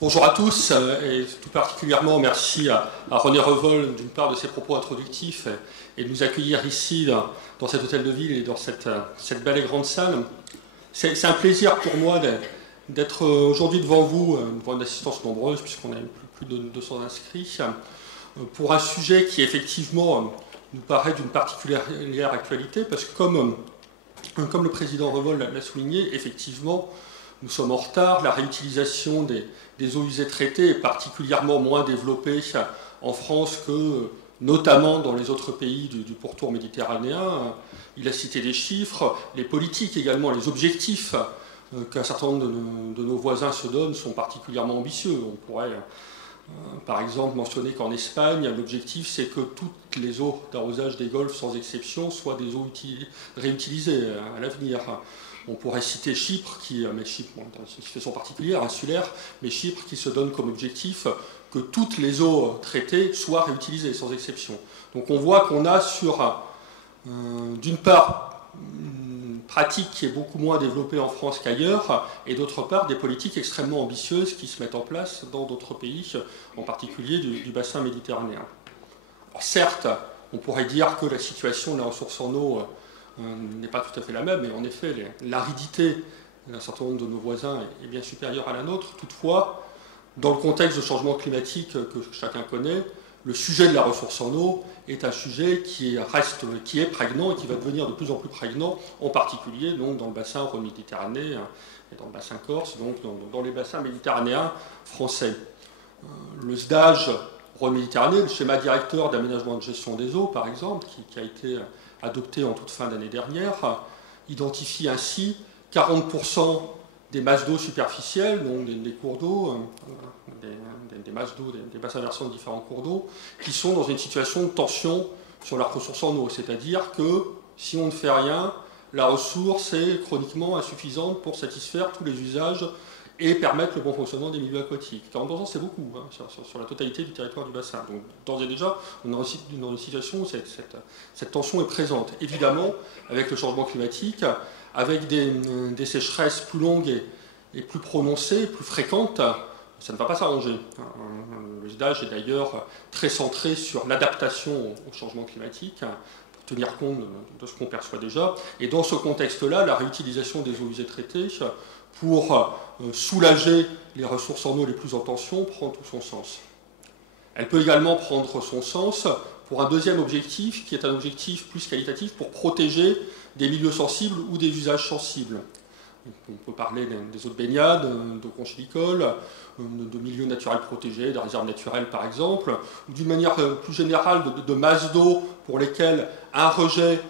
Bonjour à tous, et tout particulièrement merci à René Revol d'une part de ses propos introductifs et de nous accueillir ici dans cet hôtel de ville et dans cette belle et grande salle. C'est un plaisir pour moi d'être aujourd'hui devant vous, devant une assistance nombreuse puisqu'on a plus de 200 inscrits, pour un sujet qui effectivement nous paraît d'une particulière actualité parce que comme le président Revol l'a souligné, effectivement, nous sommes en retard. La réutilisation des eaux usées traitées est particulièrement moins développée en France que notamment dans les autres pays du pourtour méditerranéen. Il a cité des chiffres, les politiques également, les objectifs qu'un certain nombre de nos voisins se donnent sont particulièrement ambitieux. On pourrait par exemple mentionner qu'en Espagne, l'objectif c'est que toutes les eaux d'arrosage des golfs sans exception soient des eaux réutilisées à l'avenir. On pourrait citer Chypre, mais Chypre, c'est une situation particulière, insulaire, mais Chypre qui se donne comme objectif que toutes les eaux traitées soient réutilisées, sans exception. Donc on voit qu'on a sur, d'une part, une pratique qui est beaucoup moins développée en France qu'ailleurs, et d'autre part, des politiques extrêmement ambitieuses qui se mettent en place dans d'autres pays, en particulier du bassin méditerranéen. Alors, certes, on pourrait dire que la situation des ressources en eau n'est pas tout à fait la même, mais en effet, l'aridité d'un certain nombre de nos voisins est bien supérieure à la nôtre. Toutefois, dans le contexte de changement climatique que chacun connaît, le sujet de la ressource en eau est un sujet qui est prégnant et qui va devenir de plus en plus prégnant, en particulier donc, dans le bassin Rhône-Méditerranée et dans le bassin Corse, donc dans les bassins méditerranéens français. Le SDAGE Rhône-Méditerranée, le schéma directeur d'aménagement et de gestion des eaux, par exemple, qui a été adopté en toute fin d'année dernière, identifie ainsi 40% des masses d'eau superficielles, donc des cours d'eau, des masses d'eau, des bassins versants de différents cours d'eau, qui sont dans une situation de tension sur la ressource en eau. C'est-à-dire que si on ne fait rien, la ressource est chroniquement insuffisante pour satisfaire tous les usages et permettre le bon fonctionnement des milieux aquatiques. 40%, c'est beaucoup sur la totalité du territoire du bassin. Donc, d'ores et déjà, on est dans une situation où cette tension est présente. Évidemment, avec le changement climatique, avec des sécheresses plus longues et plus prononcées, plus fréquentes, ça ne va pas s'arranger. Le SDAGE est d'ailleurs très centré sur l'adaptation au changement climatique, pour tenir compte de ce qu'on perçoit déjà. Et dans ce contexte-là, la réutilisation des eaux usées traitées pour soulager les ressources en eau les plus en tension prend tout son sens. Elle peut également prendre son sens pour un deuxième objectif, qui est un objectif plus qualitatif pour protéger des milieux sensibles ou des usages sensibles. On peut parler des eaux de baignade, d'eau conchylicole, de milieux naturels protégés, de réserves naturelles par exemple, ou d'une manière plus générale de masses d'eau pour lesquelles un rejet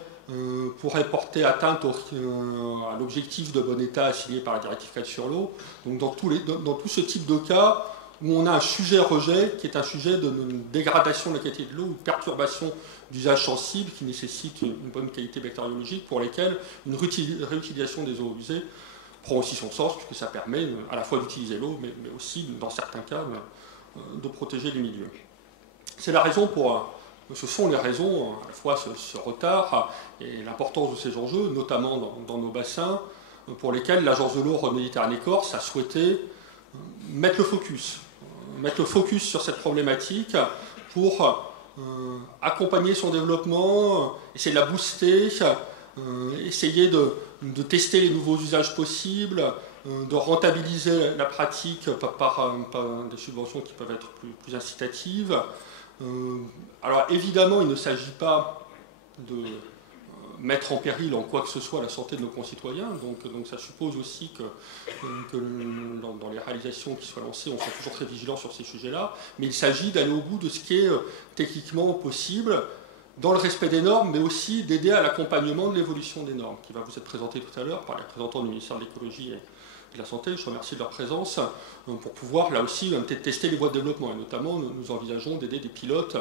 pourrait porter atteinte à l'objectif de bon état assigné par la directive 4 sur l'eau. Donc dans tout ce type de cas où on a un sujet rejet qui est un sujet de dégradation de la qualité de l'eau ou de perturbation d'usages sensibles qui nécessite une bonne qualité bactériologique pour lesquelles une réutilisation des eaux usées prend aussi son sens puisque ça permet à la fois d'utiliser l'eau mais aussi dans certains cas de protéger les milieux. C'est la raison ce sont les raisons, à la fois ce retard et l'importance de ces enjeux, notamment dans nos bassins, pour lesquels l'Agence de l'eau Rhône-Méditerranée-Corse a souhaité mettre le focus sur cette problématique pour accompagner son développement, essayer de la booster, essayer de tester les nouveaux usages possibles, de rentabiliser la pratique par des subventions qui peuvent être plus incitatives. Alors évidemment, il ne s'agit pas de mettre en péril en quoi que ce soit la santé de nos concitoyens, donc ça suppose aussi que dans les réalisations qui soient lancées, on soit toujours très vigilant sur ces sujets-là, mais il s'agit d'aller au bout de ce qui est techniquement possible, dans le respect des normes, mais aussi d'aider à l'accompagnement de l'évolution des normes, qui va vous être présenté tout à l'heure par les représentants du ministère de l'écologie et de la santé. Je remercie de leur présence pour pouvoir là aussi tester les voies de développement. Et notamment, nous envisageons d'aider des pilotes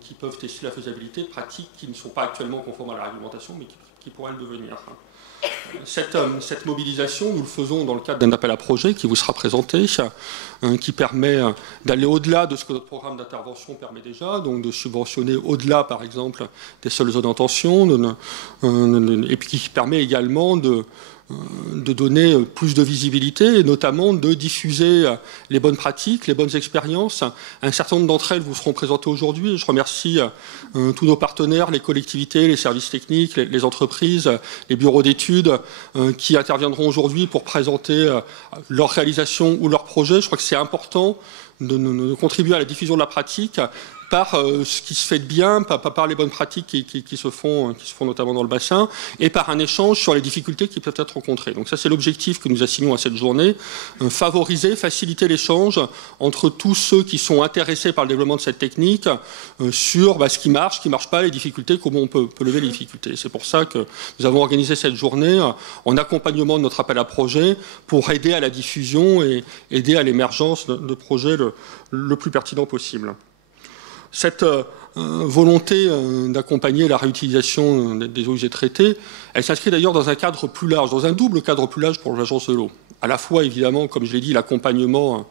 qui peuvent tester la faisabilité de pratiques qui ne sont pas actuellement conformes à la réglementation, mais qui pourraient le devenir. Cette mobilisation, nous le faisons dans le cadre d'un appel à projet qui vous sera présenté, qui permet d'aller au-delà de ce que notre programme d'intervention permet déjà, donc de subventionner au-delà, par exemple, des seules zones en tension, et puis qui permet également donner plus de visibilité et notamment de diffuser les bonnes pratiques, les bonnes expériences. Un certain nombre d'entre elles vous seront présentées aujourd'hui. Je remercie tous nos partenaires, les collectivités, les services techniques, les entreprises, les bureaux d'études qui interviendront aujourd'hui pour présenter leur réalisation ou leur projet. Je crois que c'est important de contribuer à la diffusion de la pratique par ce qui se fait de bien, par les bonnes pratiques qui se font notamment dans le bassin, et par un échange sur les difficultés qui peuvent être rencontrées. Donc ça, c'est l'objectif que nous assignons à cette journée, favoriser, faciliter l'échange entre tous ceux qui sont intéressés par le développement de cette technique sur ce qui marche pas, les difficultés, comment on peut lever les difficultés. C'est pour ça que nous avons organisé cette journée en accompagnement de notre appel à projet pour aider à la diffusion et aider à l'émergence de projets le plus pertinent possible. Cette volonté d'accompagner la réutilisation des eaux usées traitées, elle s'inscrit d'ailleurs dans un cadre plus large, dans un double cadre plus large pour l'Agence de l'eau. À la fois, évidemment, comme je l'ai dit, l'accompagnement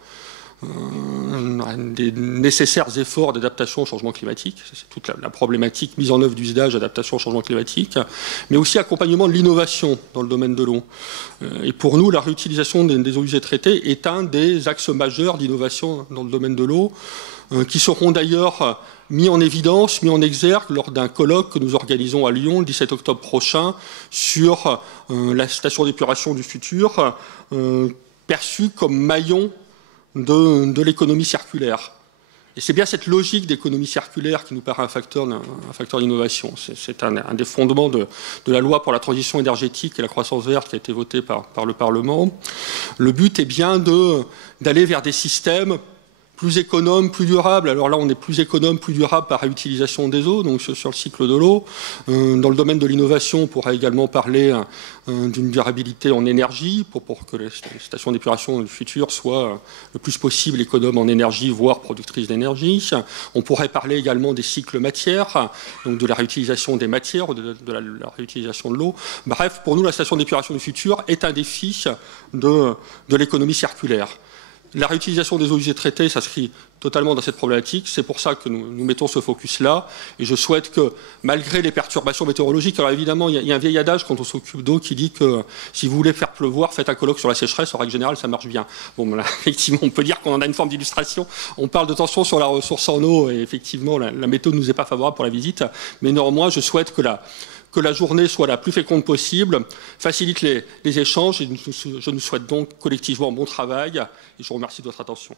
des nécessaires efforts d'adaptation au changement climatique, c'est toute la problématique mise en œuvre d'usage, adaptation au changement climatique, mais aussi accompagnement de l'innovation dans le domaine de l'eau. Et pour nous, la réutilisation des eaux usées traitées est un des axes majeurs d'innovation dans le domaine de l'eau, qui seront d'ailleurs mis en évidence, mis en exergue lors d'un colloque que nous organisons à Lyon le 17 octobre prochain sur la station d'épuration du futur, perçue comme maillon de l'économie circulaire. Et c'est bien cette logique d'économie circulaire qui nous paraît un facteur d'innovation. C'est un des fondements de la loi pour la transition énergétique et la croissance verte qui a été votée par le Parlement. Le but est bien d'aller vers des systèmes plus économe, plus durable. Alors là, on est plus économe, plus durable par réutilisation des eaux, donc sur le cycle de l'eau. Dans le domaine de l'innovation, on pourra également parler d'une durabilité en énergie pour que les stations d'épuration du futur soient le plus possible économes en énergie, voire productrices d'énergie. On pourrait parler également des cycles matières, donc de la réutilisation des matières, de la réutilisation de l'eau. Bref, pour nous, la station d'épuration du futur est un défi de l'économie circulaire. La réutilisation des eaux usées traitées s'inscrit totalement dans cette problématique. C'est pour ça que nous mettons ce focus-là. Et je souhaite que, malgré les perturbations météorologiques, alors évidemment, il y a un vieil adage quand on s'occupe d'eau qui dit que si vous voulez faire pleuvoir, faites un colloque sur la sécheresse. En règle générale, ça marche bien. Bon, là, effectivement, on peut dire qu'on en a une forme d'illustration. On parle de tension sur la ressource en eau et effectivement, la méthode ne nous est pas favorable pour la visite. Mais néanmoins, je souhaite que la journée soit la plus féconde possible, facilite les échanges et je nous souhaite donc collectivement bon travail et je vous remercie de votre attention.